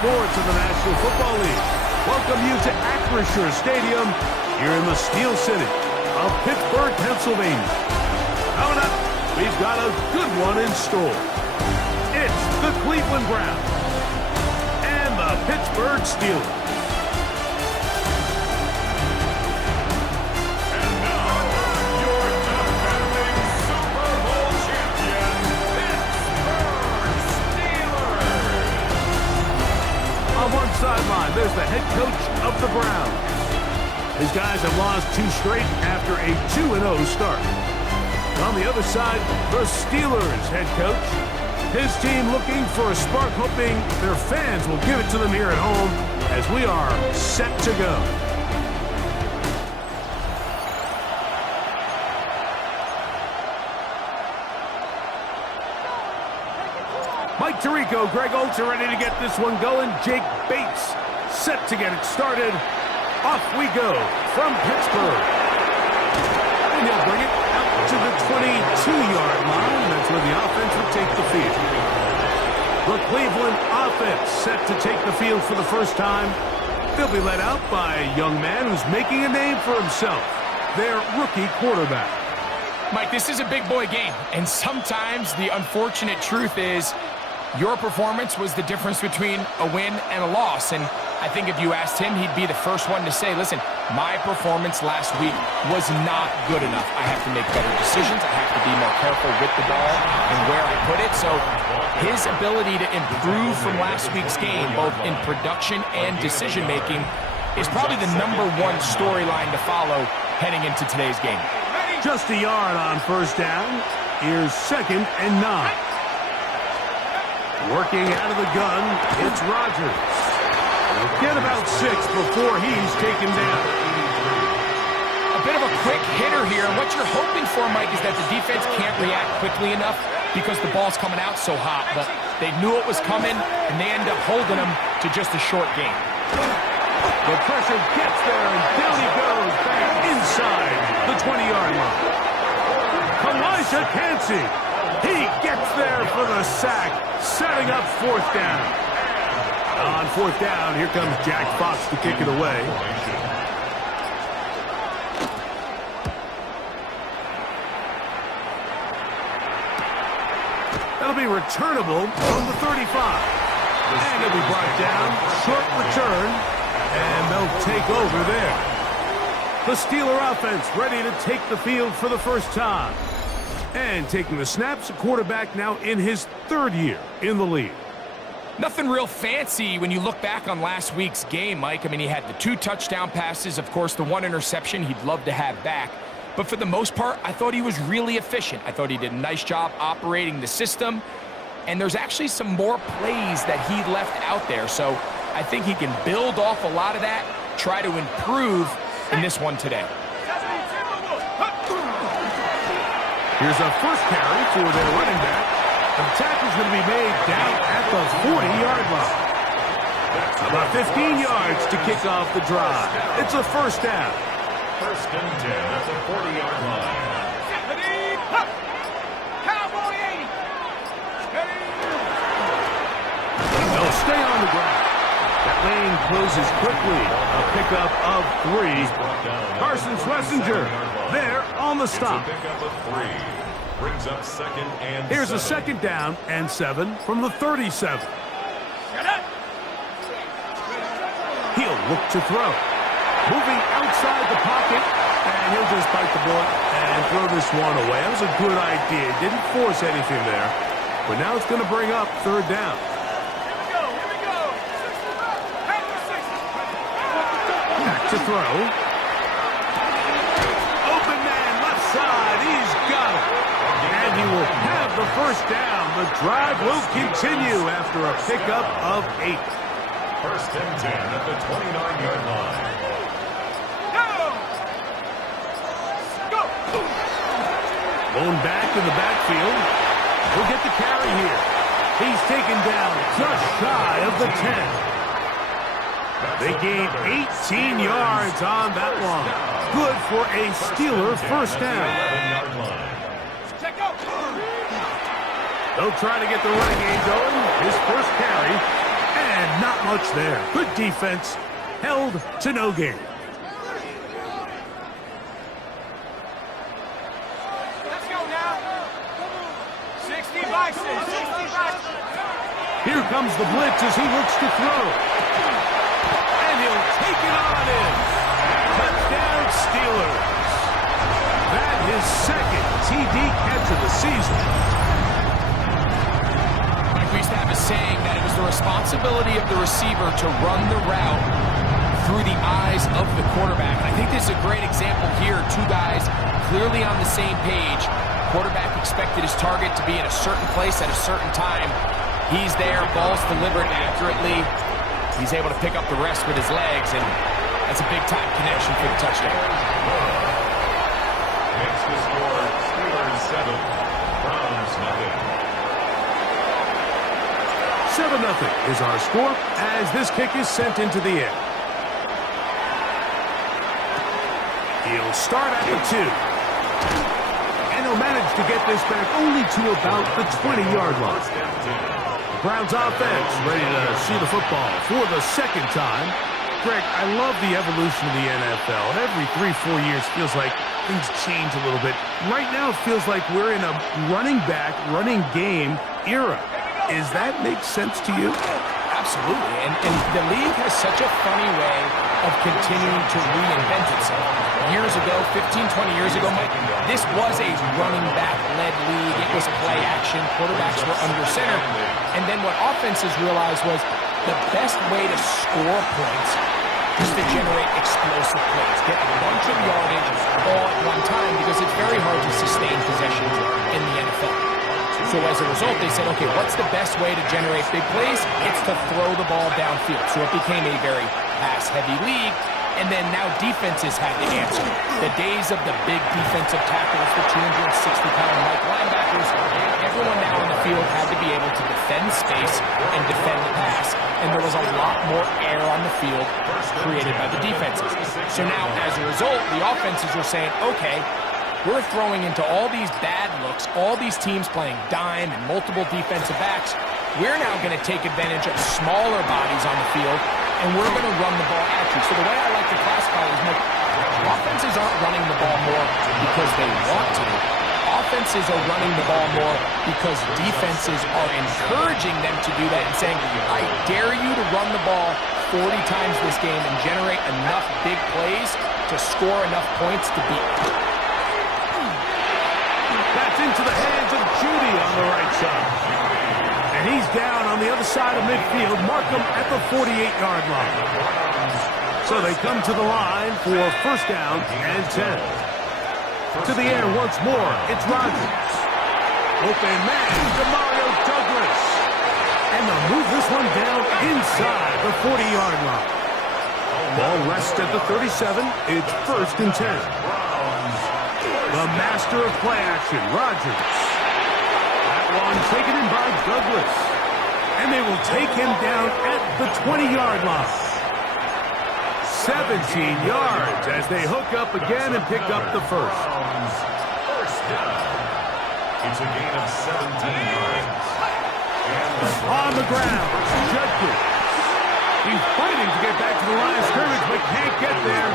sports of the National Football League. Welcome you to Acrisure Stadium here in the Steel City of Pittsburgh, Pennsylvania. Coming up, we've got a good one in store. It's the Cleveland Browns and the Pittsburgh Steelers. On one sideline, there's the head coach of the Browns. His guys have lost 2 straight after a 2-0 start. On the other side, the Steelers head coach. His team looking for a spark, hoping their fans will give it to them here at home as we are set to go. Mike Tirico, Greg Olsen ready to get this one going. Jake Bates set to get it started. Off we go from Pittsburgh. And he'll bring it out to the 22-yard line. That's where the offense will take the field. The Cleveland offense set to take the field for the first time. They'll be led out by a young man who's making a name for himself, their rookie quarterback. Mike, this is a big boy game, and sometimes the unfortunate truth is your performance was the difference between a win and a loss. And I think if you asked him, he'd be the first one to say, listen, my performance last week was not good enough. I have to make better decisions. I have to be more careful with the ball and where I put it. So his ability to improve from last week's game, both in production and decision-making, is probably the #1 storyline to follow heading into today's game. Just a yard on first down. Here's 2nd and 9. Working out of the gun, it's Rodgers. He'll get about 6 before he's taken down. A bit of a quick hitter here, and what you're hoping for, Mike, is that the defense can't react quickly enough because the ball's coming out so hot. But they knew it was coming, and they end up holding them to just a short game. The pressure gets there, and down he goes back inside the 20-yard line. Elijah Cansey. He gets there for the sack, setting up 4th down. On 4th down, here comes Jack Fox to kick it away. That'll be returnable from the 35. And it'll be brought down, short return, and they'll take over there. The Steeler offense ready to take the field for the first time. And taking the snaps, a quarterback now in his 3rd year in the league. Nothing real fancy when you look back on last week's game, Mike. I mean, he had the 2 touchdown passes, of course, the 1 interception he'd love to have back. But for the most part, I thought he was really efficient. I thought he did a nice job operating the system. And there's actually some more plays that he left out there. So I think he can build off a lot of that, try to improve in this one today. Here's a first carry for their running back. The tackle's going to be made down at the 40-yard line. About 15 yards to kick off the drive. It's a first down. 1st and 10 at the 40-yard line. Cowboy 80. They'll stay on the ground. That lane closes quickly. A pickup of 3. Carson Schlesinger there on the stop. Pickup of 3. Brings up 2nd and 7. Here's a 2nd down and 7 from the 37. He'll look to throw. Moving outside the pocket, and he'll just bite the bullet and throw this one away. That was a good idea. Didn't force anything there. But now it's going to bring up 3rd down. Back to throw. Open man, left side. He's got it. And he will have the first down. The drive will continue after a pickup of 8. 1st and 10 at the 29-yard line. Blown back in the backfield. He'll get the carry here. He's taken down just shy of the 10. They gained 18 yards on that one. Good for a Steeler first down. They'll try to get the running game going. His first carry, and not much there. Good defense, held to no gain. Let's go now. 60 boxes. 60 boxes. Here comes the blitz as he looks to throw. And he'll take it on in. Touchdown Steelers. That is second TD catch of the season. We used to have a saying that it was the responsibility of the receiver to run the route through the eyes of the quarterback. And I think this is a great example here. Two guys clearly on the same page. Quarterback expected his target to be in a certain place at a certain time. He's there, ball's delivered accurately. He's able to pick up the rest with his legs, and that's a big-time connection for the touchdown. Makes the score Steelers 7, Browns nothing. 7-0 is our score as this kick is sent into the air. He'll start at the 2. And he'll manage to get this back only to about the 20-yard line. Browns offense ready to see the football for the second time. Greg, I love the evolution of the NFL. Every 3-4 years feels like things change a little bit. Right now it feels like we're in a running back, running game era. Does that make sense to you? Absolutely. And the league has such a funny way of continuing to reinvent itself. Years ago, 15, 20 years ago, Mike, this was a running back-led league. It was play action. Quarterbacks were under center. And then what offenses realized was the best way to score points is to generate explosive plays. Get a bunch of yardage all at one time because it's very hard to sustain possessions in the NFL. So as a result, they said, okay, what's the best way to generate big plays? It's to throw the ball downfield. So it became a very pass-heavy league. And then now defenses had to answer. The days of the big defensive tackles, the 260-pound Mike linebackers, everyone now on the field had to be able to defend space and defend the pass. And there was a lot more air on the field created by the defenses. So now, as a result, the offenses were saying, okay, we're throwing into all these bad looks, all these teams playing dime and multiple defensive backs. We're now going to take advantage of smaller bodies on the field, and we're going to run the ball at you. So the way I like to classify it is, Nick, offenses aren't running the ball more because they want to. Offenses are running the ball more because defenses are encouraging them to do that and saying, I dare you to run the ball 40 times this game and generate enough big plays to score enough points to beat them. That's into the hands of Judy on the right side. And he's down on the other side of midfield. Mark him at the 48-yard line. So they come to the line for first down and 10. To the air once more. It's Rodgers. Open man to Mario Douglas. And they'll move this one down inside the 40-yard line. Ball rests at the 37. It's first and 10. The master of play action, Rodgers. That one taken in by Douglas. And they will take him down at the 20-yard line. 17 yards as they hook up again and pick up the first. First down. It's a gain of 17 yards. On the ground, Judkins. He's fighting to get back to the line of scrimmage, but can't get there.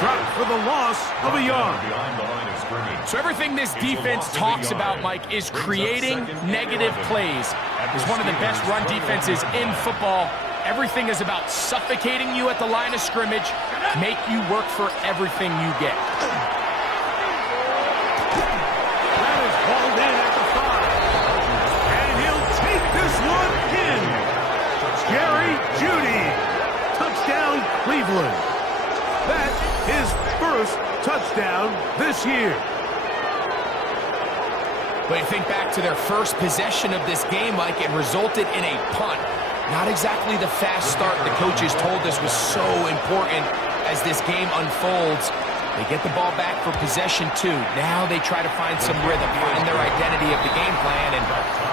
Dropped for the loss of a yard. Behind the line of scrimmage. So everything this defense talks about, Mike, is creating negative plays. It's one of the best run defenses in football. Everything is about suffocating you at the line of scrimmage, make you work for everything you get. That is hauled in at the 5. And he'll take this one in. Jerry Jeudy. Touchdown, Cleveland. That's his first touchdown this year. But you think back to their first possession of this game, Mike, it resulted in a punt. Not exactly the fast start the coaches told us was so important as this game unfolds. They get the ball back for possession 2. Now they try to find some rhythm, find their identity of the game plan, and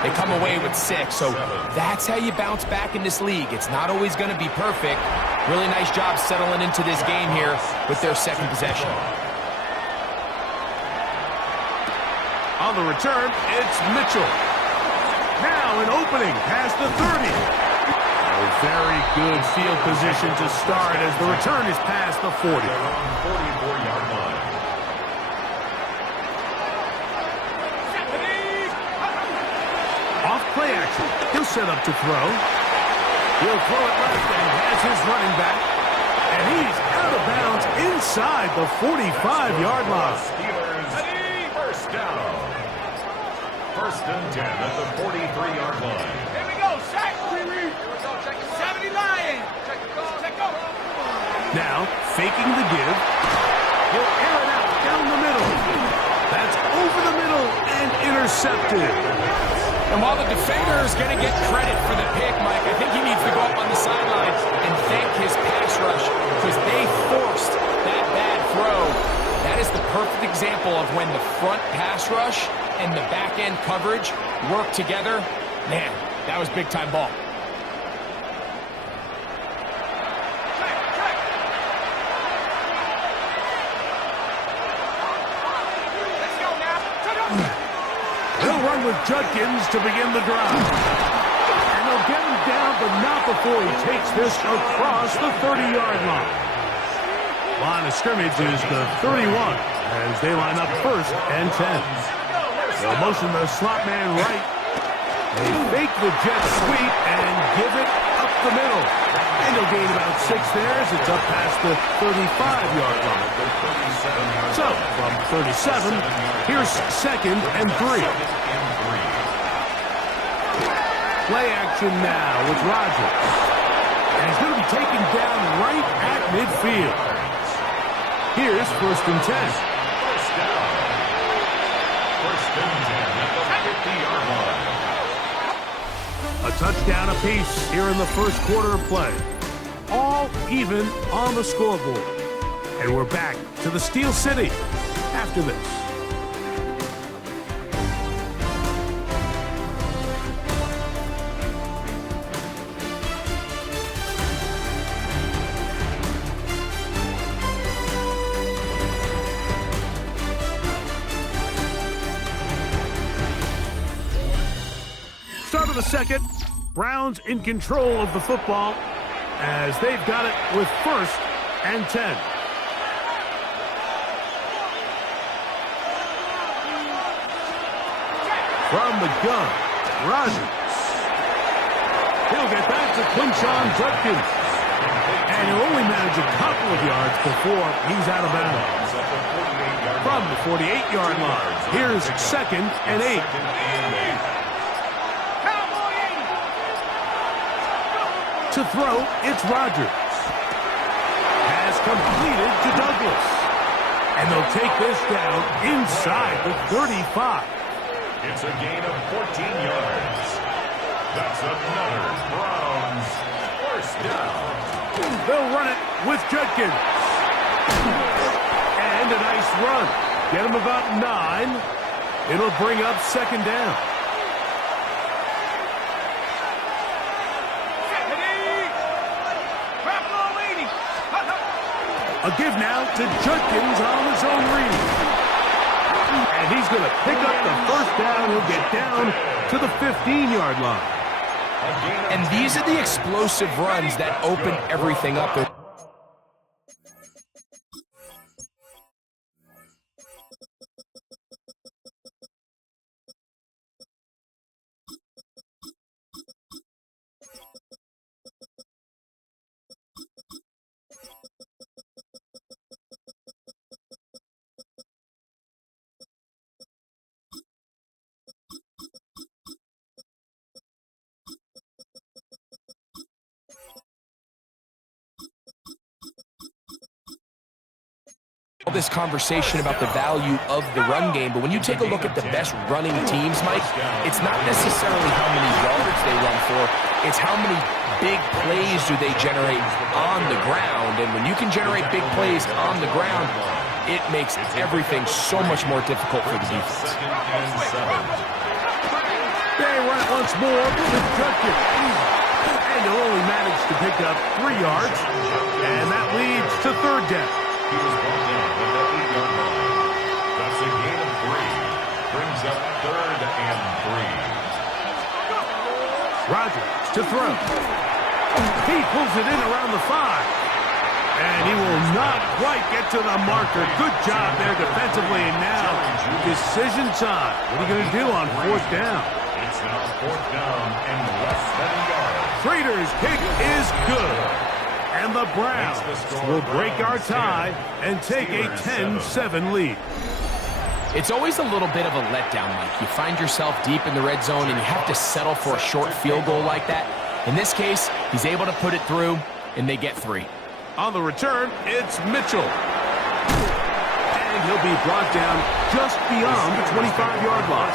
they come away with 6. So that's how you bounce back in this league. It's not always going to be perfect. Really nice job settling into this game here with their second possession. On the return, it's Mitchell. Now an opening past the 30. Very good field position to start as the return is past the 40. They're on 44-yard line. Off play action. He'll set up to throw. He'll throw it left and has his running back. And he's out of bounds inside the 45-yard line. Steelers, first down. First and 10 at the 43-yard line. Here we go, sack. Here we go, check it. 70 Lion. Check it, go. Now, faking the give. He'll air it out down the middle. That's over the middle and intercepted. And while the defender is going to get credit for the pick, Mike, I think he needs to go up on the sidelines and thank his pass rush because they forced that bad throw. That is the perfect example of when the front pass rush and the back-end coverage work together. Man, that was big-time ball. Let's go now. They'll run with Judkins to begin the drive. And they'll get him down, but not before he takes this across the 30-yard line. Line of scrimmage is the 31 as they line up first and 10. They'll motion the slot man right. They fake the jet sweep and give it up the middle. And they'll gain about 6 there as it's up past the 35-yard line. So, from 37, here's second and 3. Play action now with Rodgers. And he's going to be taken down right at midfield. Here's first and 10. First down. First and 10 at the 50-yard line. A touchdown apiece here in the first quarter of play. All even on the scoreboard. And we're back to the Steel City after this. Start of the second. Browns in control of the football as they've got it with first and 10. From the gun, Rodgers. He'll get back to clinch on Judkins. And he'll only manage a couple of yards before he's out of bounds. From the 48-yard line, here's second and 8. To throw, it's Rodgers. Has completed to Douglas. And they'll take this down inside the 35. It's a gain of 14 yards. That's another Browns first down. They'll run it with Judkins. And a nice run. Get him about 9. It'll bring up second down. A give now to Judkins on his own read. And he's going to pick up the first down. He'll get down to the 15-yard line. And these are the explosive runs that open everything up. This conversation about the value of the run game, but when you take a look at the best running teams, Mike, it's not necessarily how many yards they run for, it's how many big plays do they generate on the ground. And when you can generate big plays on the ground, it makes everything so much more difficult for the defense. They run it once more with Judkins. And they'll only manage to pick up 3 yards, and that leads to third down. He was brought down at the 8-yard line. That's a gain of 3. Brings up third and 3. Rodgers to throw. He pulls it in around the 5. And he will not quite get to the marker. Good job there defensively. And now, decision time. What are you going to do on 4th down? It's now 4th down and less than a yard. Raiders' kick is good. And the Browns will break our tie and take a 10-7 lead. It's always a little bit of a letdown, Mike. You find yourself deep in the red zone and you have to settle for a short field goal like that. In this case, he's able to put it through, and they get 3. On the return, it's Mitchell. And he'll be brought down just beyond the 25-yard line.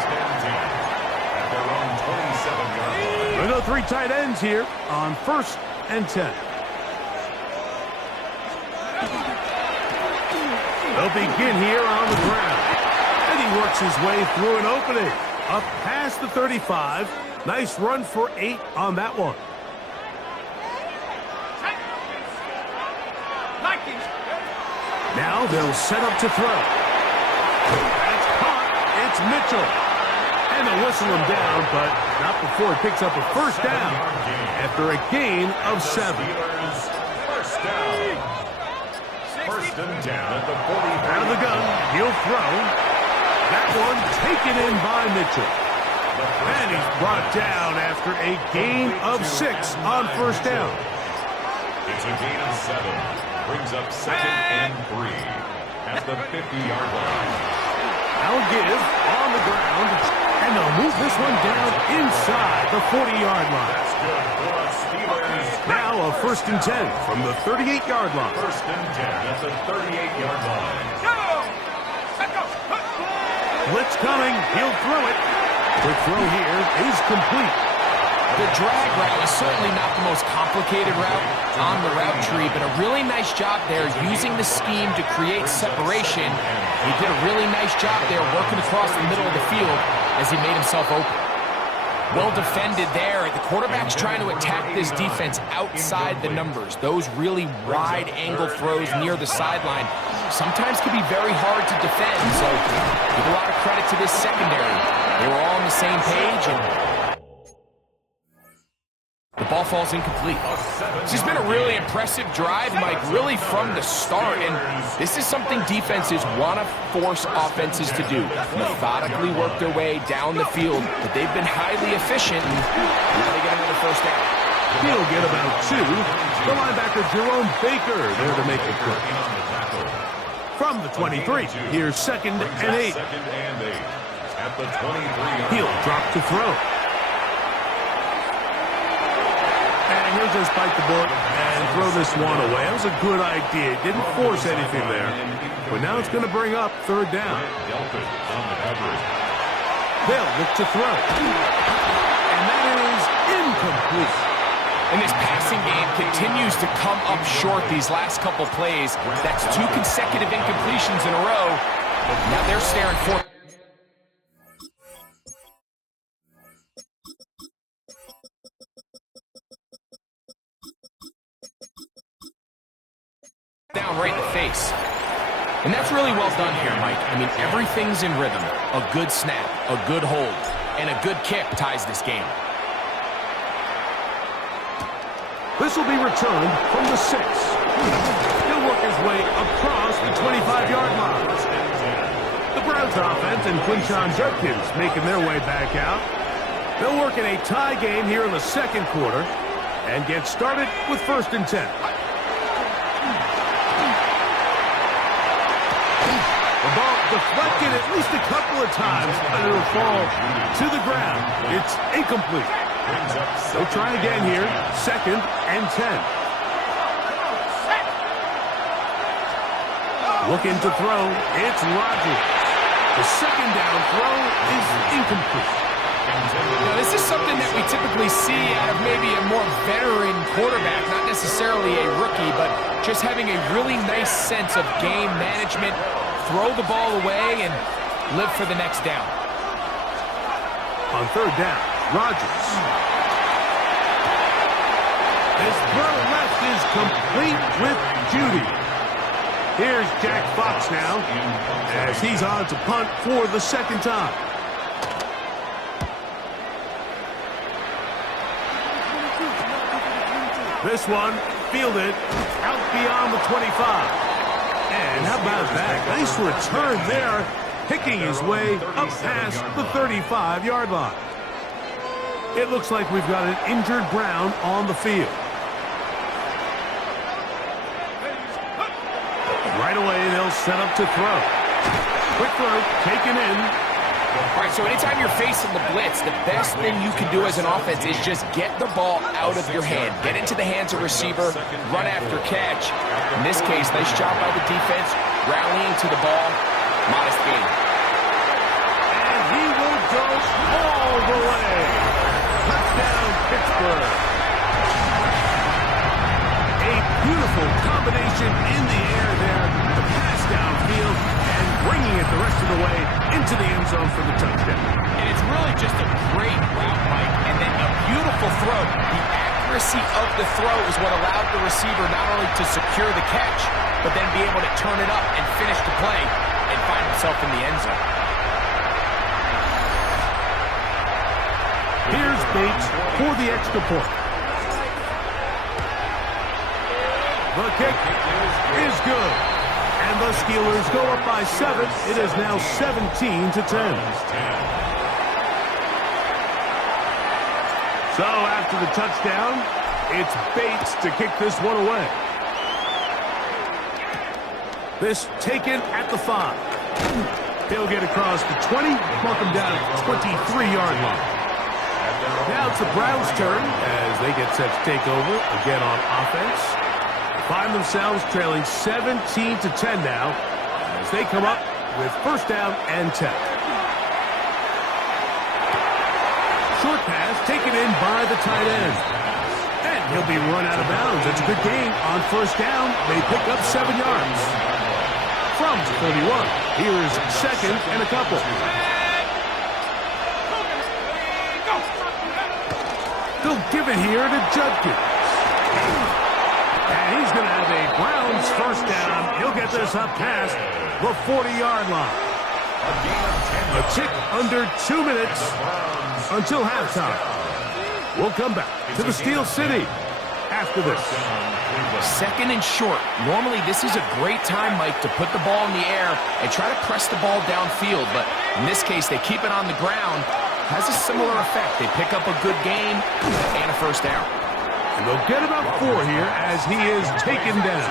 At their own 27-yard line. We'll go 3 tight ends here on 1st and 10. They'll begin here on the ground. And he works his way through an opening. Up past the 35. Nice run for 8 on that one. Now they'll set up to throw. That's caught. It's Mitchell. And they'll whistle him down, but not before he picks up a 1st down after a gain of 7. First down. 1st and 10 at the 40. Out of the gun, he'll throw. That one taken in by Mitchell. And he's brought down after a gain of 6 on 1st down. It's a gain of 7. Brings up 2nd and 3 at the 50-yard line. I'll give on the ground, and they'll move this one down inside the 40-yard line. That's good for the Steelers. Now a 1st and 10 from the 38-yard line. 1st and 10 at the 38-yard line. Blitz coming. He'll throw it. The throw here is complete. The drag route is certainly not the most complicated route on the route tree, but a really nice job there using the scheme to create separation. He did a really nice job there working across the middle of the field as he made himself open. Well defended there. The quarterback's trying to attack this defense outside the numbers. Those really wide angle throws near the sideline sometimes can be very hard to defend, so give a lot of credit to this secondary. They were all on the same page, and the ball falls incomplete. This has been a really impressive drive, Mike, really from the start. And this is something defenses want to force offenses to do. Methodically work their way down the field. But they've been highly efficient, and now they get another 1st down. He'll get about 2. The linebacker Jerome Baker there to make the play. From the 23, here's 2nd and 8. 2nd and 8 at the 23-yard. He'll drop to throw. And he'll just bite the bullet and throw this one away. That was a good idea. Didn't force anything there. But now it's going to bring up 3rd down. They'll look to throw. And that is incomplete. And this passing game continues to come up short these last couple plays. That's 2 consecutive incompletions in a row. Now they're staring 4th down right in the face. And that's really well done here, Mike. I mean, everything's in rhythm. A good snap, a good hold, and a good kick ties this game. This will be returned from the 6. He'll work his way across the 25-yard line. The Browns offense and Quinshon Judkins making their way back out. They'll work in a tie game here in the 2nd quarter and get started with 1st and 10. The ball deflected at least a couple of times, but it'll fall to the ground. It's incomplete. They'll try again here, 2nd and 10. Looking to throw, it's Rodgers. The 2nd down throw is incomplete. Now, this is something that we typically see out of maybe a more veteran quarterback, not necessarily a rookie, but just having a really nice sense of game management, throw the ball away, and live for the next down. On 3rd down, Rodgers. His throw left is complete with Judy. Here's Jack Fox now, as he's on to punt for the 2nd time. This one fielded out beyond the 25. And how about that? Nice return there, picking his way up past the 35-yard line. It looks like we've got an injured Brown on the field. Right away, they'll set up to throw. Quick throw, taken in. All right, so anytime you're facing the blitz, the best thing you can do as an offense is just get the ball out of your hand. Get into the hands of receiver, run after catch. In this case, nice job by the defense, rallying to the ball. Modest gain. And he will go all the way. Touchdown, Pittsburgh. A beautiful combination in the air there. The pass downfield and bringing it the rest of the way into the end zone for the touchdown. And it's really just a great route, Mike, and then a beautiful throw. The accuracy of the throw is what allowed the receiver not only to secure the catch, but then be able to turn it up and finish the play and find himself in the end zone. Here's Bates for the extra point. The kick is good. And the Steelers go up by 7. It is now 17-10. So after the touchdown, it's Bates to kick this one away. This taken at the 5. He'll get across the 20, mark him down at the 23-yard line. Now it's the Browns' turn as they get set to take over again on offense. Find themselves trailing 17-10 now as they come up with first down and 10. Short pass taken in by the tight end. And he'll be run out of bounds. It's a good gain on first down. They pick up 7 yards. From the 31, here's second and a couple. They'll give it here to Judkins. And he's going to have a Browns first down. He'll get this up past the 40-yard line. A tick under 2 minutes until halftime. We'll come back to the Steel City after this. Second and short. Normally, this is a great time, Mike, to put the ball in the air and try to press the ball downfield. But in this case, they keep it on the ground. Has a similar effect. They pick up a good gain and a first down. And they'll get about 4 here as he is taken down.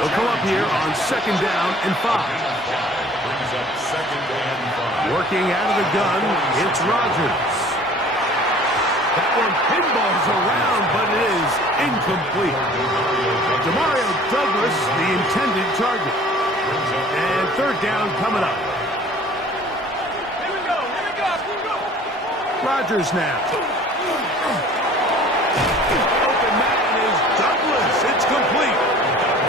They'll come up here on second down and 5. Working out of the gun, it's Rodgers. That one pinballs around, but it is incomplete. Demario Douglas, the intended target. And third down coming up. Rodgers now. Open man is Douglas. It's complete.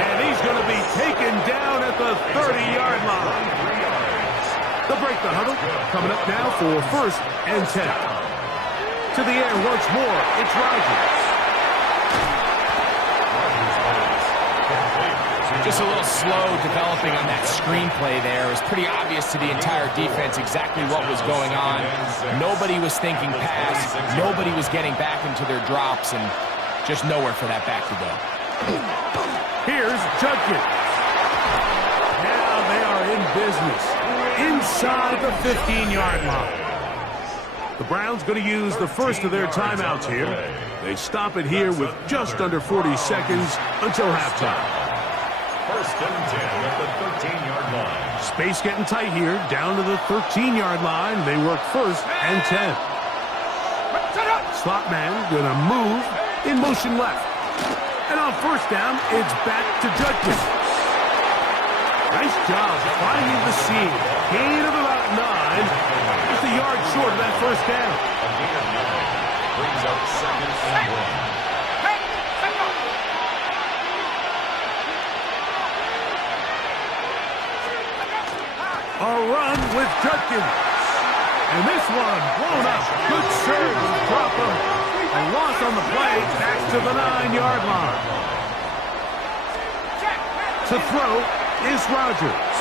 And he's going to be taken down at the 30-yard line. They'll break the huddle. Coming up now for first and 10. To the air once more. It's Rodgers. Just a little slow developing on that screenplay there. It was pretty obvious to the entire defense exactly what was going on. Nobody was thinking pass. Nobody was getting back into their drops, and just nowhere for that back to go. Here's Judkins. Now they are in business. Inside the 15-yard line. The Browns going to use the first of their timeouts here. They stop it here with just under 40 seconds until halftime. First and 10 at the 13-yard line. Space getting tight here, down to the 13-yard line. They work first and 10. Slot man gonna move in motion left. And on first down, it's back to Judkins. Nice job finding the seam. Gain of about 9. Just a yard short of that first down. A gain of 9 brings up second and 1. A run with Judkins. And this one blown up. Good serve. Drop him. A loss on the play. Back to the 9-yard line. To throw is Rodgers.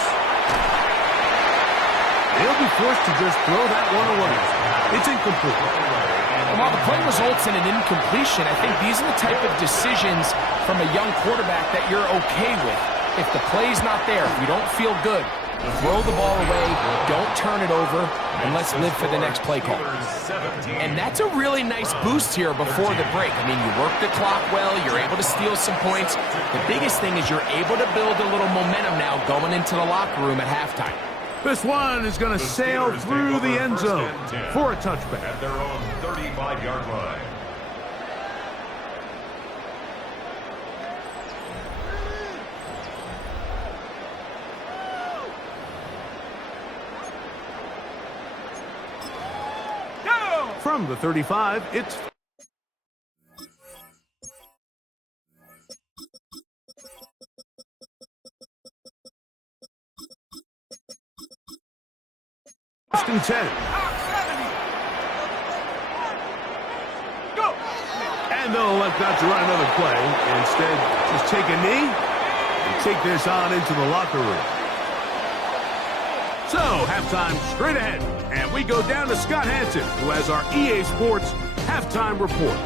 He'll be forced to just throw that one away. It's incomplete. And while the play results in an incompletion, I think these are the type of decisions from a young quarterback that you're okay with. If the play's not there, if you don't feel good, throw the ball away, don't turn it over, and let's live for the next play call. And that's a really nice boost here before the break. I mean, you work the clock well, you're able to steal some points. The biggest thing is you're able to build a little momentum now going into the locker room at halftime. This one is going to sail through the end zone for a touchback. At their own 35-yard line. From the 35, it's first and 10. And they'll elect not to run another play. Instead, just take a knee and take this on into the locker room. So, halftime straight ahead. And we go down to Scott Hansen, who has our EA Sports halftime report.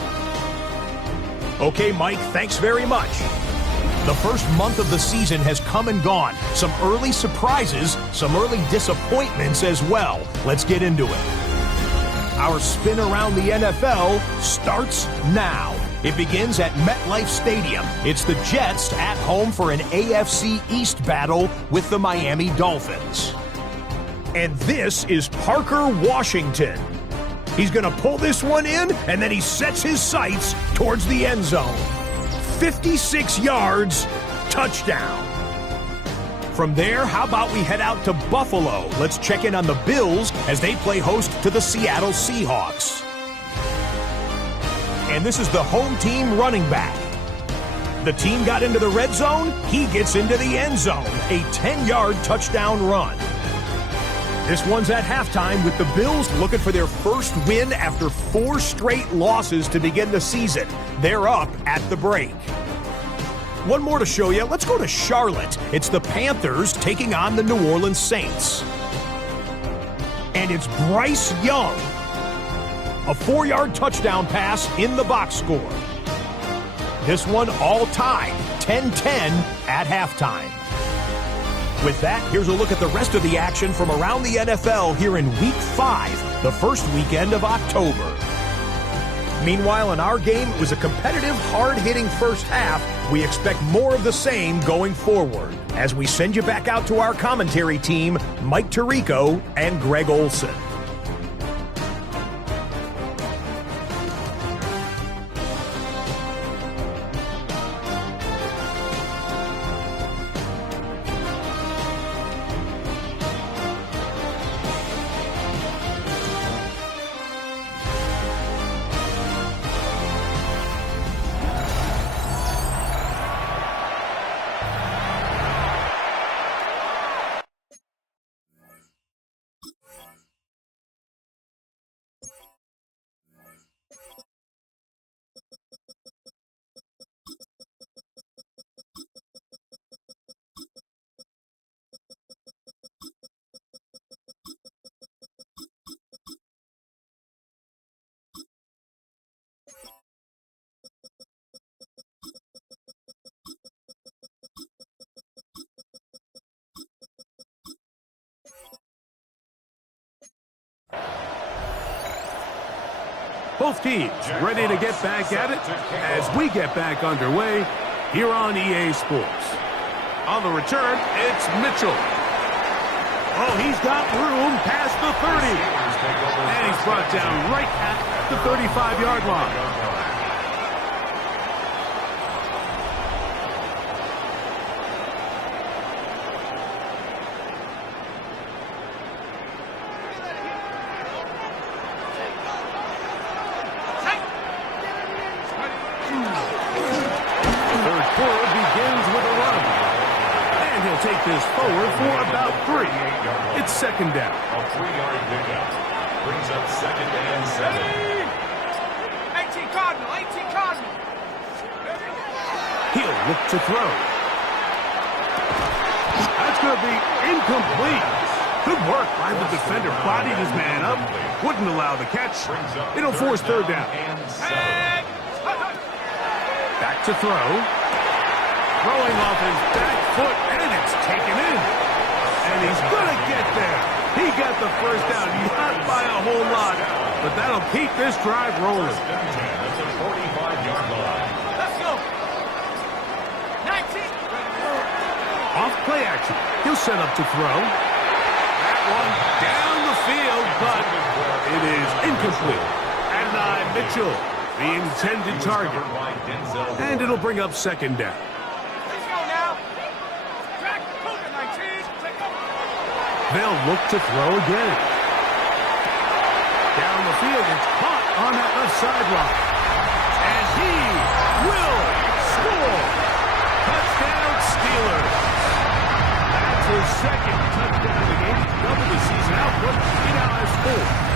Okay, Mike, thanks very much. The first month of the season has come and gone. Some early surprises, some early disappointments as well. Let's get into it. Our spin around the NFL starts now. It begins at MetLife Stadium. It's the Jets at home for an AFC East battle with the Miami Dolphins. And this is Parker Washington. He's going to pull this one in, and then he sets his sights towards the end zone. 56 yards, touchdown. From there, how about we head out to Buffalo? Let's check in on the Bills as they play host to the Seattle Seahawks. And this is the home team running back. The team got into the red zone, he gets into the end zone. A 10-yard touchdown run. This one's at halftime with the Bills looking for their first win after 4 straight losses to begin the season. They're up at the break. One more to show you. Let's go to Charlotte. It's the Panthers taking on the New Orleans Saints. And it's Bryce Young. A 4-yard touchdown pass in the box score. This one all tied, 10-10 at halftime. With that, here's a look at the rest of the action from around the NFL here in Week 5, the first weekend of October. Meanwhile, in our game, it was a competitive, hard-hitting first half. We expect more of the same going forward as we send you back out to our commentary team, Mike Tirico and Greg Olson. Both teams ready to get back at it as we get back underway here on EA Sports. On the return, it's Mitchell. Oh, he's got room past the 30. And he's brought down right at the 35-yard line. Take this forward for about 3. It's second down. A 3-yard pickup brings up second and 7. 18 Cardinal, 18 Cardinal. He'll look to throw. That's going to be incomplete. Good work by the defender. Bodied his man up. Wouldn't allow the catch. It'll force third down. Back to throw. Throwing off his back foot, and it's taken in. And he's going to get there. He got the first down. Not by a whole lot, but that'll keep this drive rolling. At the 45-yard line. Let's go. 19. Off play action. He'll set up to throw. That one down the field, but it is incomplete. Adonai Mitchell, the intended target. And it'll bring up second down. Let's go now. Track, Cougar 19. Take over. They'll look to throw again. Down the field, it's caught on that left sideline. And he will score. Touchdown Steelers. That's his second touchdown of the game. Double the season output. He now has 4.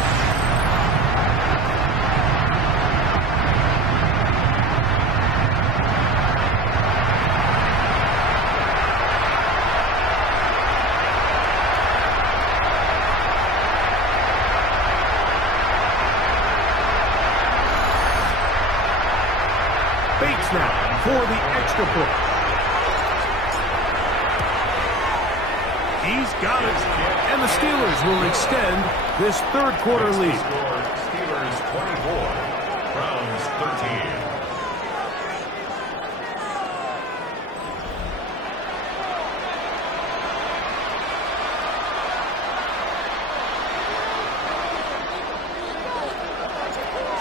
Bates now for the extra point. He's got it. And the Steelers will extend this third quarter lead. Steelers 24, Browns 13.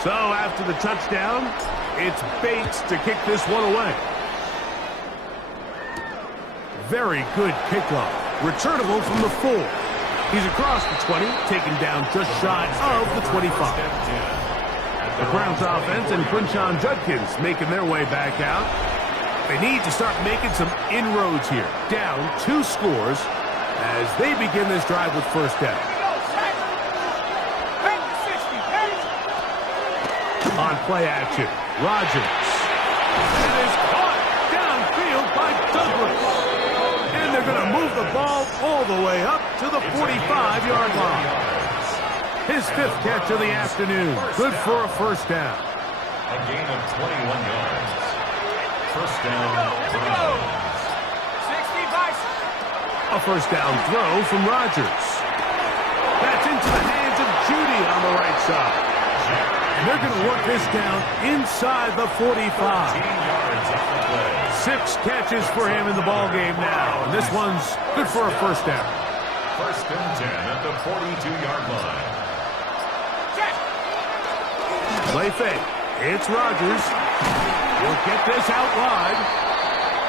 So after the touchdown, it's Bates to kick this one away. Very good kickoff. Returnable from the 4. He's across the 20, taken down just shy of the 25. The Browns offense and Quinshon Judkins making their way back out. They need to start making some inroads here. Down 2 scores as they begin this drive with first down. On play action, Rodgers. It is caught downfield by Douglas. And they're going to move the ball all the way up to the 45-yard line. His 5th catch of the afternoon. Good for a first down. A gain of 21 yards. First down, Browns. 60 Bison. A first down throw from Rodgers. That's into the hands of Judy on the right side. And they're going to work this down inside the 45. 6 catches for him in the ballgame now. And this one's good for a first down. First and 10 at the 42-yard line. Play fake. It's Rodgers. He'll get this out wide.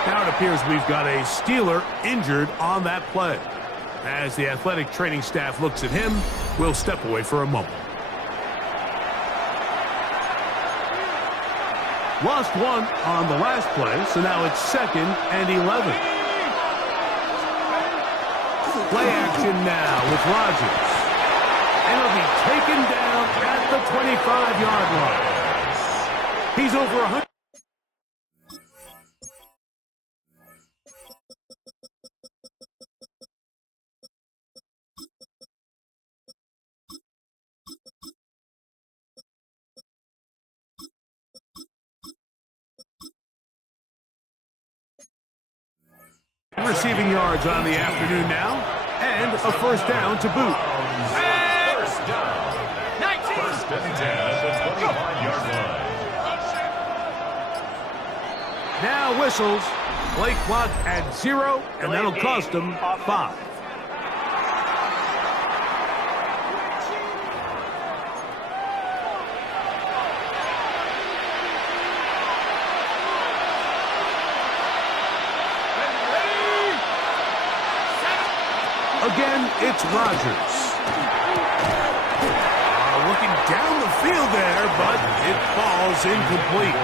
Now it appears we've got a Steeler injured on that play. As the athletic training staff looks at him, we'll step away for a moment. Lost one on the last play, so now it's 2nd and 11. Play action now with Rodgers. And he'll be taken down at the 25-yard line. He's over 100. Receiving yards on the afternoon now, and a first down to boot. First down. 19. First and 10 at the 25-yard line. Now whistles. Play clock at 0, and that'll cost them 5. Again, it's Rodgers. Looking down the field there, but it falls incomplete.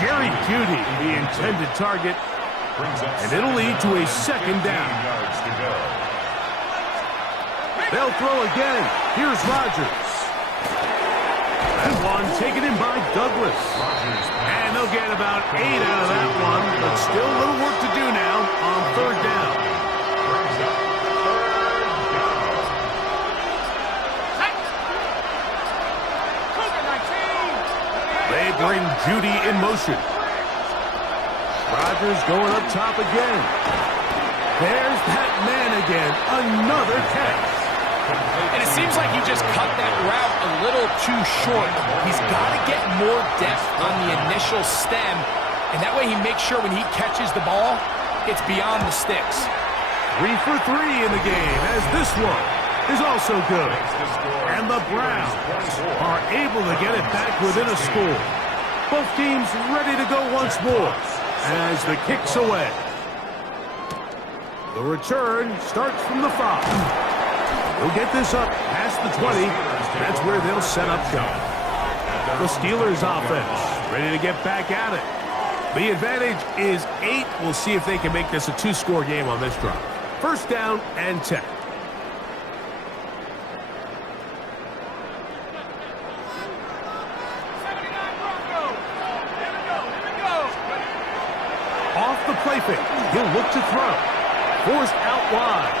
Jerry Jeudy, the intended target, and it'll lead to a second down. They'll throw again. Here's Rodgers. That one taken in by Douglas. And they'll get about 8 out of that one, but still a little work to do now on third down. Judy in motion. Rodgers going up top again. There's that man again. Another catch. And it seems like he just cut that route a little too short. He's got to get more depth on the initial stem, and that way he makes sure when he catches the ball, it's beyond the sticks. 3 for 3 in the game, as this one is also good. And the Browns are able to get it back within a score. Both teams ready to go once more as the kick's away. The return starts from the 5. They'll get this up past the 20. That's where they'll set up shop. The Steelers offense ready to get back at it. The advantage is 8. We'll see if they can make this a 2-score game on this drive. First down and 10. Off the play fake. He'll look to throw. Forced out wide.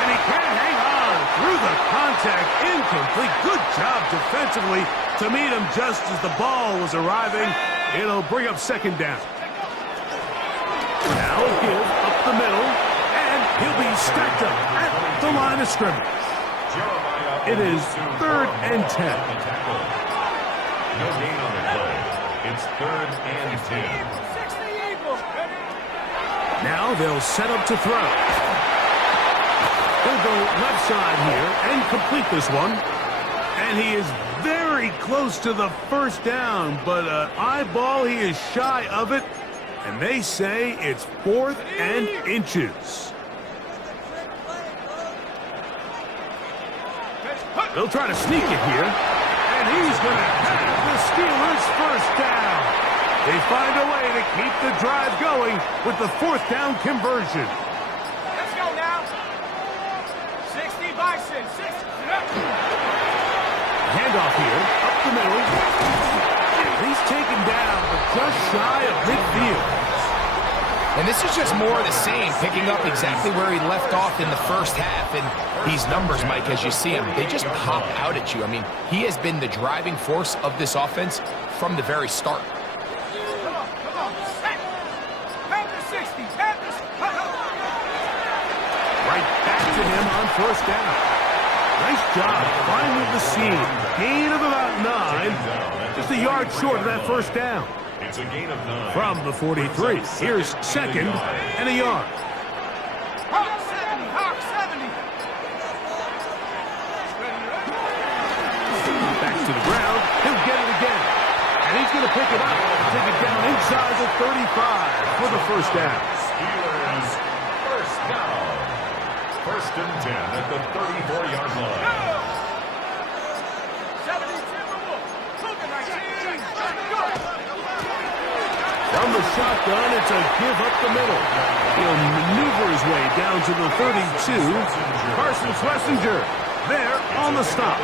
And he can't hang on through the contact. Incomplete. Good job defensively to meet him just as the ball was arriving. It'll bring up second down. Now give up the middle. And he'll be stacked up at the line of scrimmage. It is 3rd and 10. No gain on the play. It's 3rd and 10. Now they'll set up to throw. He'll go left side here and complete this one. And he is very close to the first down, but eyeball, he is shy of it. And they say it's 4th and inches. They'll try to sneak it here. And he's going to have the Steelers first down. They find a way to keep the drive going with the 4th down conversion. Let's go now. 60 Bison. 60. Handoff here, up the middle. He's taken down, but just shy of midfield. And this is just more of the same, picking up exactly where he left off in the first half. And these numbers, Mike, as you see them, they just pop out at you. I mean, he has been the driving force of this offense from the very start. Come on. Panthers 60. Panthers. Right back to him on first down. Nice job finding the seam. Gain of about 9. Just a yard short of that first down. It's a gain of 9. From the 43. Here's second and a yard. Hawk 70. Hawk 70. Back to the ground. He'll get it again. And he's going to pick it up. Take it down inside the 35 for the first down. Steelers first down. 1st and 10 at the 34-yard line. 70 Timberwolves. Hook it 19. Go. From the shotgun, it's a give up the middle. He'll maneuver his way down to the 32. Carson Schlesinger there on the stop.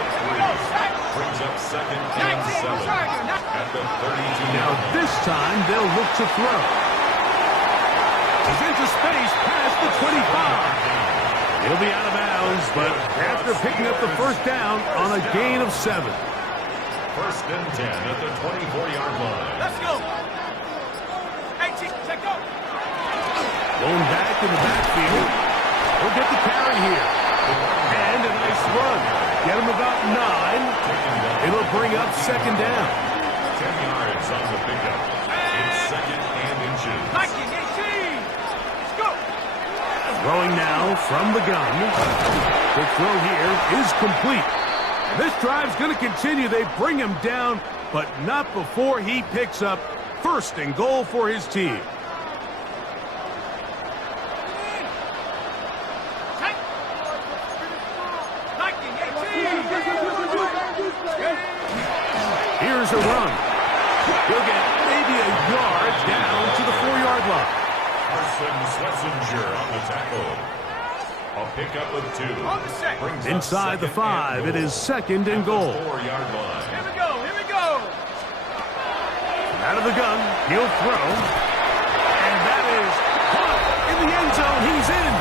Brings up 2nd and 7 at the 32. Now this time they'll look to throw. He's into space past the 25. He'll be out of bounds, but after picking up the first down on a gain of 7. 1st and 10 at the 24-yard line. Let's go. 18. Take go. Going back in the backfield. He'll get the carry here. And a nice run. Get him about 9. It'll bring up second down. 10 yards on the pickup. It's 2nd and inches. 19. 18. Let's go. Throwing now from the gun. The throw here is complete. This drive's going to continue. They bring him down, but not before he picks up 1st and goal for his team. Here's a run. He'll get maybe a yard down to the 4-yard line. Carson Schlesinger on the tackle. A pickup of 2. On the set. Brings up Inside the 2nd 5, it is 2nd and goal. 4-yard line. Here we go. Here we go. Out of the gun, he'll throw. And that is caught in the end zone. He's in.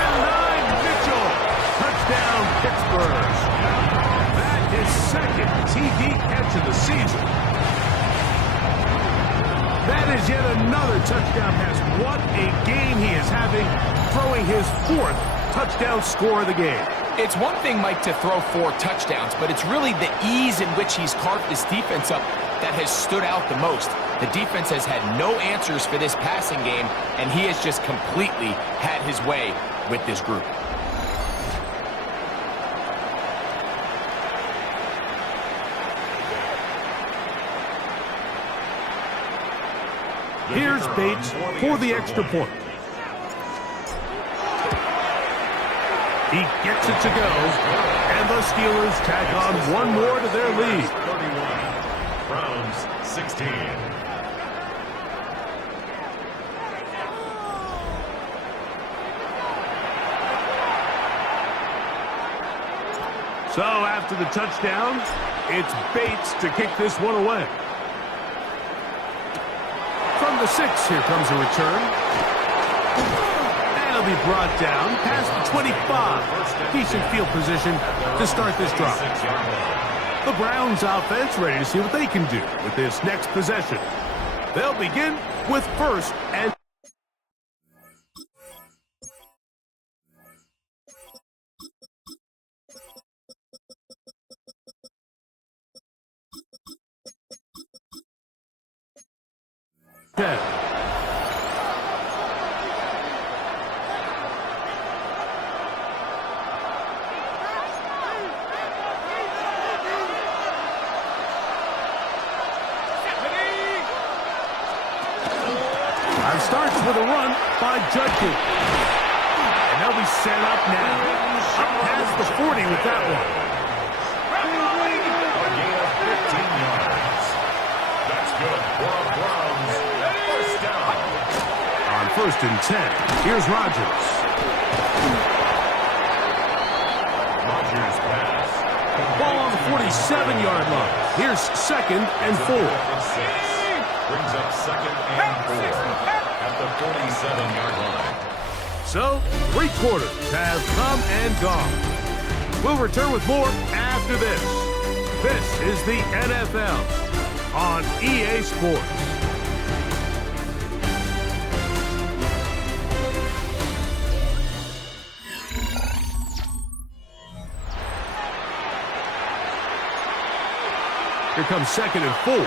And 9, Mitchell. Touchdown, Pittsburgh. That is second TD catch of the season. That is yet another touchdown pass. What a game he is having, throwing his 4th touchdown score of the game. It's one thing, Mike, to throw 4 touchdowns, but it's really the ease in which he's carved this defense up that has stood out the most. The defense has had no answers for this passing game, and he has just completely had his way with this group. Here's Bates for the extra point. He gets it to go, and the Steelers tack on one more to their lead. 31. Browns 16. So after the touchdown, it's Bates to kick this one away. From the 6, here comes a return. And it'll be brought down past the 25. Decent field position to start this drive. The Browns offense ready to see what they can do with this next possession. They'll begin with 1st and 10. Starts with a run by Judkins. And they'll be set up now. Up past the 40 with that one. A gain of 15 yards. That's good for the Browns. 1st down. On 1st and 10, here's Rodgers. Rodgers pass. Ball on the 47-yard line. Here's 2nd and 4. Brings up 2nd and 4. At the 47-yard line. So, 3 quarters have come and gone. We'll return with more after this. This is the NFL on EA Sports. Here comes 2nd and 4.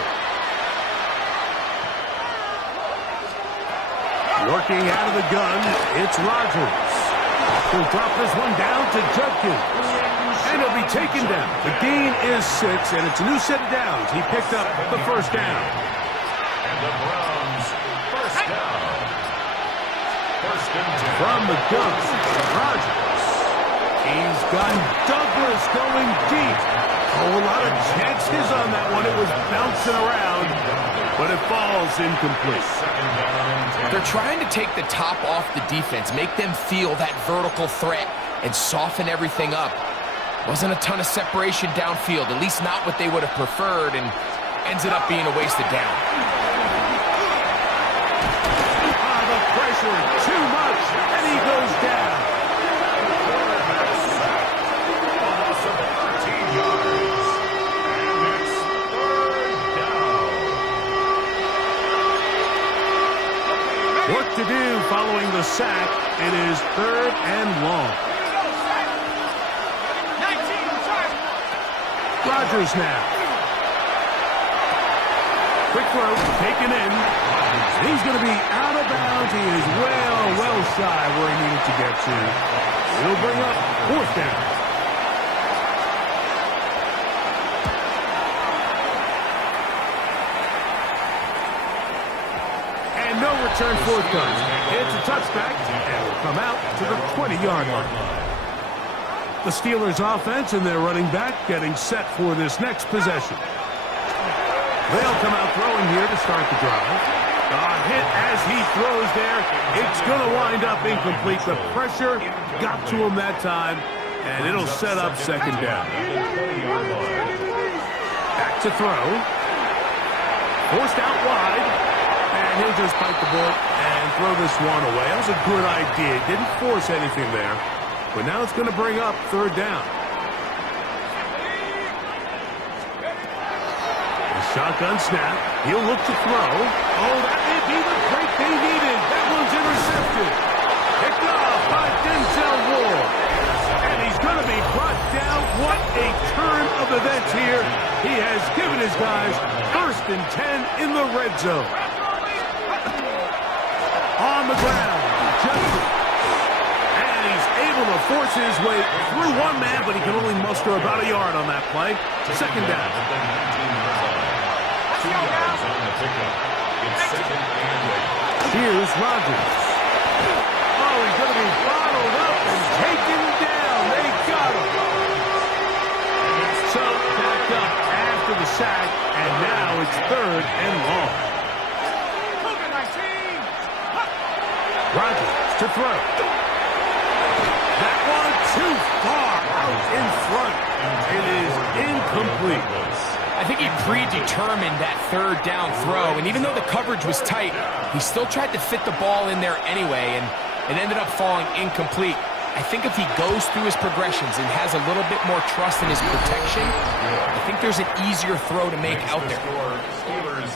Working out of the gun, it's Rodgers. He'll drop this one down to Judkins. And he'll be taken down. The gain is 6, and it's a new set of downs. He picked up the 1st down. And the Browns, 1st down. 1st and 10. From the gun, Rodgers. He's got Douglas going deep. Oh, a lot of chances on that one. It was bouncing around, but it falls incomplete. They're trying to take the top off the defense, make them feel that vertical threat, and soften everything up. Wasn't a ton of separation downfield, at least not what they would have preferred, and ends it up being a wasted down. The pressure, too much, and he goes down. Work to do following the sack. It is 3rd and long. 19, Rodgers now. Quick throw, taken in. He's going to be out of bounds. He is well shy where he needed to get to. It'll bring up 4th down. No return 4th down. It's a touchback, and will come out to the 20-yard line. The Steelers' offense and their running back getting set for this next possession. They'll come out throwing here to start the drive. A hit as he throws there. It's going to wind up incomplete. The pressure got to him that time, and it'll set up 2nd down. Back to throw. Forced out wide. And he'll just bite the bullet and throw this one away. That was a good idea. Didn't force anything there. But now it's going to bring up 3rd down. Shotgun snap. He'll look to throw. Oh, that may be the break they needed. That one's intercepted. Picked off by Denzel Ward. And he's going to be brought down. What a turn of events here. He has given his guys 1st and 10 in the red zone. On the ground. And he's able to force his way through one man, but he can only muster about a yard on that play. 2nd down. 2 yards on the pickup. It's 2nd and 8. Here's Rodgers. Oh, he's going to be bottled up and taken down. They got him. So backed up after the sack, and now it's 3rd and long. Rodgers to throw. That one too far out in front. It is incomplete. I think he predetermined that 3rd down throw, and even though the coverage was tight, he still tried to fit the ball in there anyway, and it ended up falling incomplete. I think if he goes through his progressions and has a little bit more trust in his protection, I think there's an easier throw to make out there.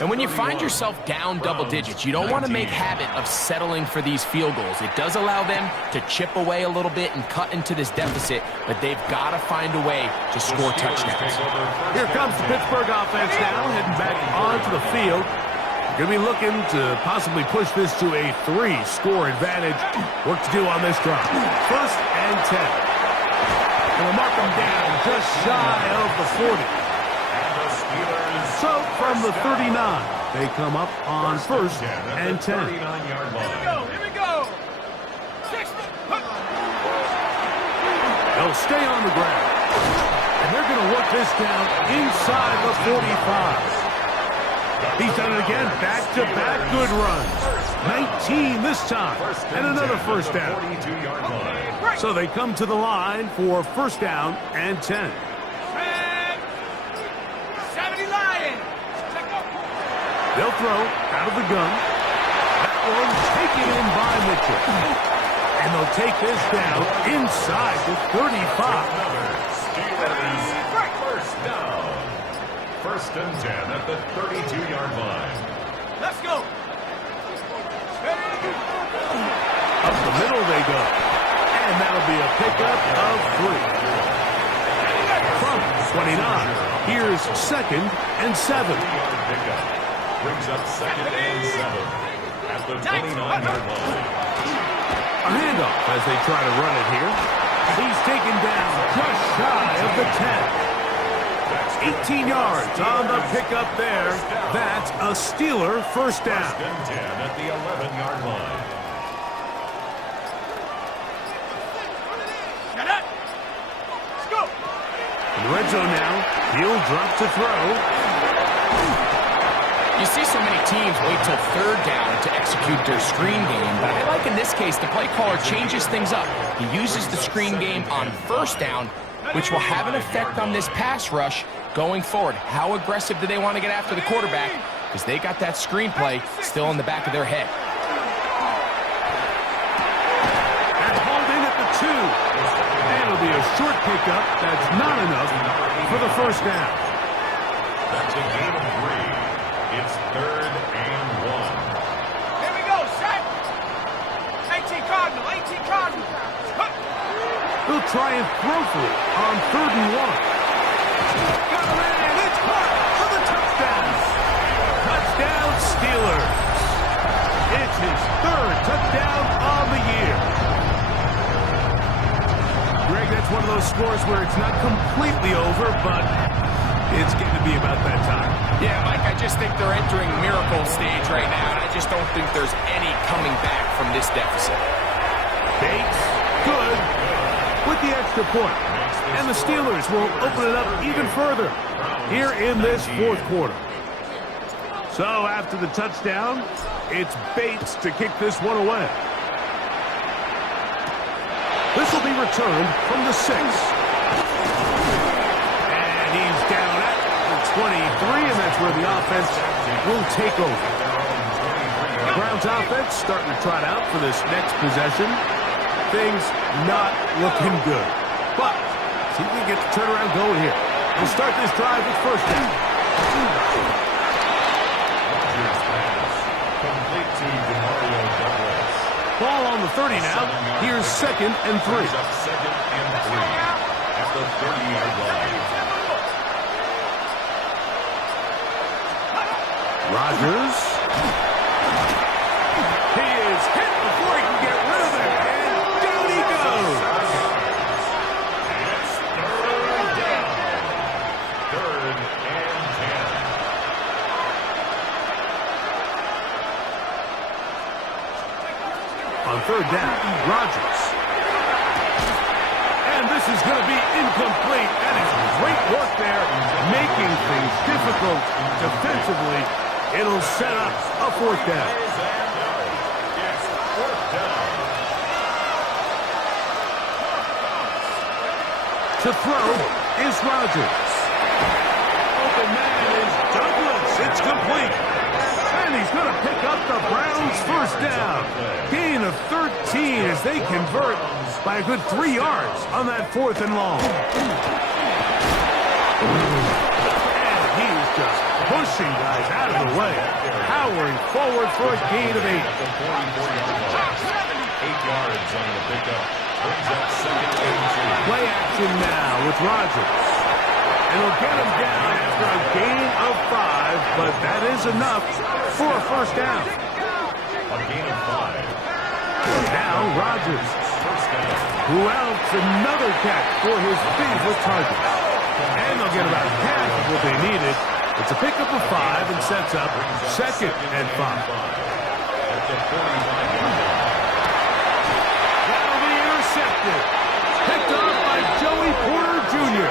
And when you find yourself down double digits, you don't want to make habit of settling for these field goals. It does allow them to chip away a little bit and cut into this deficit, but they've got to find a way to score touchdowns. Here comes the Pittsburgh offense now, heading back onto the field. Going to be looking to possibly push this to a 3-score advantage. Work to do on this drive. 1st and 10. They'll mark them down just shy of the 40. So from the 39, they come up on 1st and 10. Here we go. 60. They'll stay on the ground. And they're going to work this down inside the 45. He's done it again. Back-to-back good runs. 19 this time. And another 1st down. So they come to the line for 1st down and 10. 70 Lions. They'll throw out of the gun. That one taken in by Mitchell. And they'll take this down inside the 35. 1st and 10 at the 32-yard line. Let's go. Up the middle they go. And that'll be a pickup of 3. From 29, here's 2nd and 7. Pickup brings up 2nd and 7 at the 29-yard line. A handoff as they try to run it here. He's taken down just shy of the 10. 18 yards on the pickup there. That's a Steeler 1st down. 1st and 10 at the 11-yard line. Let's go. In the red zone now, he'll drop to throw. You see so many teams wait till 3rd down to execute their screen game, but I like in this case the play caller changes things up. He uses the screen game on 1st down, which will have an effect on this pass rush going forward. How aggressive do they want to get after the quarterback? Because they got that screenplay still in the back of their head. And hauled in at the 2. And it'll be a short pickup. That's not enough for the 1st down. That's a gain of 3. It's 3rd and 1. Here we go, set. 18 Cardinal, 18 Cardinal. They'll try and throw for it on 3rd and 1. Got a man. It's caught for the touchdown. Touchdown Steelers. It's his 3rd touchdown on the year. Greg, that's one of those scores where it's not completely over, but it's getting to be about that time. Yeah, Mike, I just think they're entering miracle stage right now, and I just don't think there's any coming back from this deficit. Bates, good, with the extra point. And the Steelers will open it up even further here in this 4th quarter. So after the touchdown, it's Bates to kick this one away. This will be returned from the 6. And he's down at the 23, and that's where the offense will take over. The Browns offense starting to trot out for this next possession. Things not looking good. But see if we can get the turnaround going here. We'll start this drive with 1st down. Ball on the 30 now. Here's 2nd and 3. Brings up 2nd and 3 at the 30-yard line. Rodgers. He is hit before he can get rid of it. And down he goes. It's 3rd down. 3rd and 10. On 3rd down, Rodgers. And this is going to be incomplete. That is great work there, making things difficult defensively. It'll set up a 4th down. It's 4th down. To throw is Rodgers. Open man is Douglas. It's complete. And he's going to pick up the Browns' 1st down. Gain of 13 as they convert by a good 3 yards on that 4th and long. And he's just pushing guys out of the way, powering forward for a gain of 8. At the 44-yard line. 8 yards on the pickup. Brings up 2nd and 2. Play action now with Rodgers. And he'll get him down after a gain of 5, but that is enough for a 1st down. A gain of 5. Now Rodgers, First down. who else another catch for his favorite target. And they'll get about half of what they needed. It's a pickup of 5 and sets up 2nd and 5. At the 45-yard line. That'll be intercepted. Picked off by Joey Porter Jr.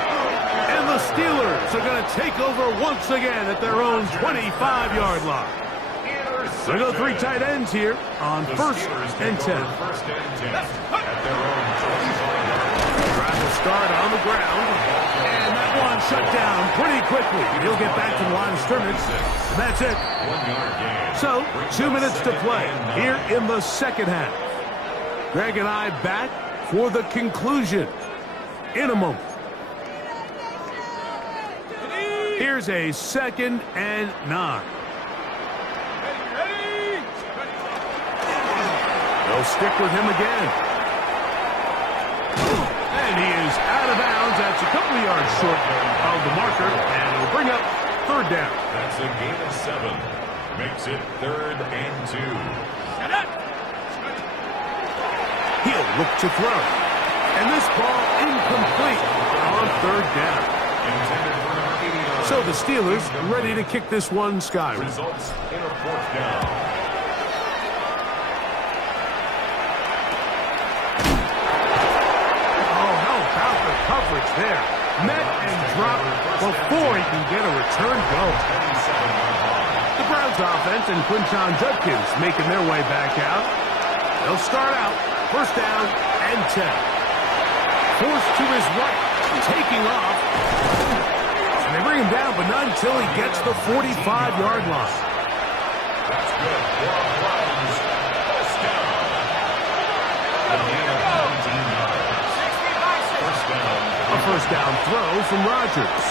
And the Steelers are going to take over once again at their own 25-yard line. They go 3 tight ends here on 1st and 10. 1st and 10 at their own 25-yard line. Trying to start on the ground. And that one shut down pretty quickly. He'll get back to the line of scrimmage. And that's it. 1-yard gain. So, 2 minutes to play here in the 2nd half. Greg and I back for the conclusion in a moment. Here's a 2nd and 9. They'll stick with him again. And he is out of bounds. That's a couple of yards short of the marker. And it'll bring up 3rd down. That's a gain of 7. Makes it 3rd and 2. He'll look to throw. And this ball incomplete on 3rd down. Intended for number 89. So the Steelers ready to kick this one skyward. Results in a 4th down. Coverage there. Met and dropped before he can get a return go. The Browns offense and Quinton Judkins making their way back out. They'll start out 1st down and 10. Forced to his right, taking off. And they bring him down, but not until he gets the 45-yard line. That's good. Browns. First down. A gain of 19 yards. First down. A 1st down throw from Rodgers.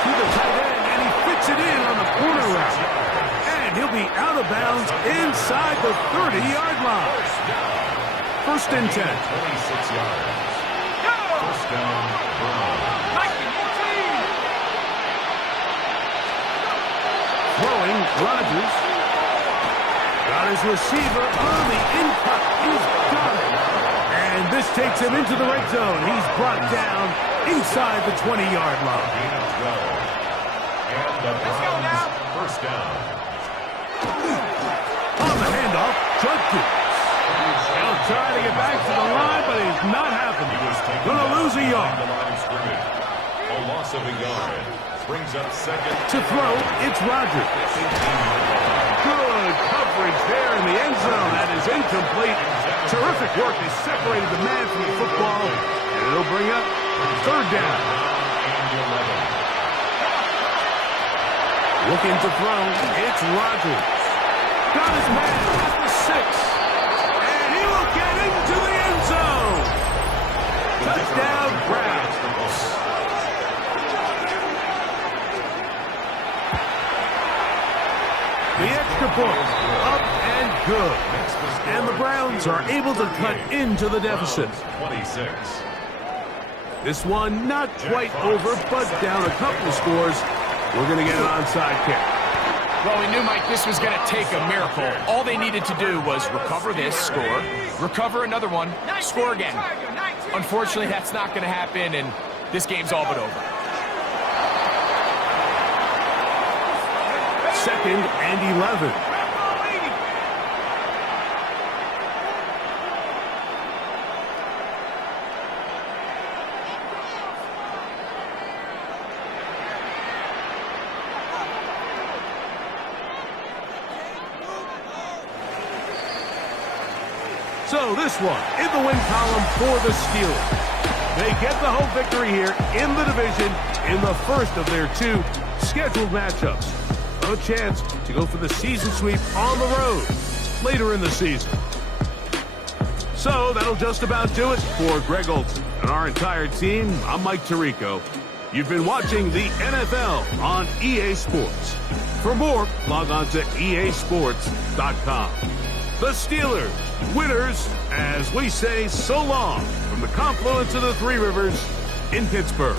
To the tight end, and he fits it in on the corner route. And he'll be out of bounds inside the 30-yard line. 1st and 10. 26 yards. First down, Browns. Throwing, Rodgers. Got his receiver on the in-cut. He's got it. And this takes him into the red zone. He's brought down inside the 20-yard line. Gain of 12. And the Browns, first down. On the handoff, Judkins. He'll try to get back to the line, but he's not happening. He was taken Gonna down lose a yard. behind the line of scrimmage. A loss of a yard. Brings up 2nd. To throw, it's Rodgers. Good coverage there in the end zone. That is incomplete. Terrific work. They separated the man from the football. And it'll bring up 3rd down. Looking to throw, it's Rodgers. Got his man at the 6. And he will get into the end zone. Touchdown, Browns. The extra point, up and good. And the Browns are able to cut into the deficit. 26. This one not quite over, but down a couple of scores. We're going to get an onside kick. Well, we knew, Mike, this was going to take a miracle. All they needed to do was recover this, score, recover another one, score again. Unfortunately, that's not going to happen, and this game's all but over. 2nd and 11. So this one in the win column for the Steelers. They get the home victory here in the division in the first of their 2 scheduled matchups. A chance to go for the season sweep on the road later in the season. So that'll just about do it for Greg Olson and our entire team. I'm Mike Tirico. You've been watching the NFL on EA Sports. For more, log on to easports.com. The Steelers, winners, as we say so long from the confluence of the 3 rivers in Pittsburgh.